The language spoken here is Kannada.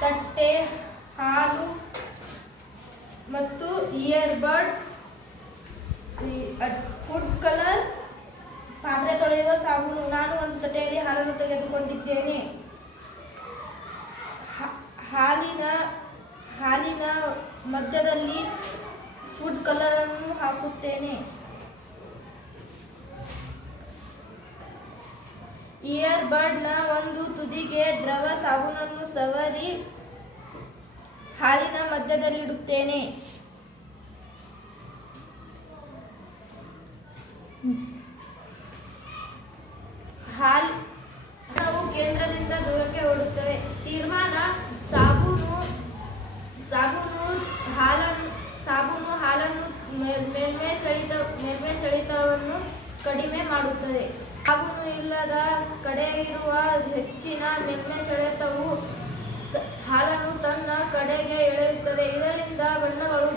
ತಟ್ಟೆ, ಹಾಲು ಮತ್ತು ಇಯರ್ಬಡ್, ಫುಡ್ ಕಲರ್, ಪಾತ್ರೆ ತೊಳೆಯುವ ಸಾಬೂನು. ನಾನು ಒಂದು ತಟ್ಟೆಯಲ್ಲಿ ಹಾಲನ್ನು ತೆಗೆದುಕೊಂಡಿದ್ದೇನೆ. ಹಾಲಿನ ಮಧ್ಯದಲ್ಲಿ ಫುಡ್ ಕಲರ್ ಅನ್ನು ಹಾಕುತ್ತೇನೆ. ಇಯರ್ಬಡ್ ನ ಒಂದು ತುದಿಗೆ ದ್ರವ ಸಾಬೂನನ್ನು ಸವರಿ ಹಾಲಿನ ಮಧ್ಯದಲ್ಲಿಡುತ್ತೇನೆ. ನಾವು ಕೇಂದ್ರದಿಂದ ದೂರಕ್ಕೆ ಓಡುತ್ತೇವೆ. ತೀರ್ಮಾನ: ಸಾಬೂನು ಹಾಲನ್ನು ಮೇಲ್ಮೈ ಸೆಳೆತವನ್ನು ಕಡಿಮೆ ಮಾಡುತ್ತದೆ. ಸಾಬೂನು ಇಲ್ಲದ ಕಡೆ ಇರುವ ಹೆಚ್ಚಿನ ಮೇಲ್ಮೈ ಸೆಳೆತವು ಹಾಲನ್ನು ತನ್ನ ಕಡೆಗೆ ಎಳೆಯುತ್ತದೆ. ಇದರಿಂದ ಬಣ್ಣಗಳು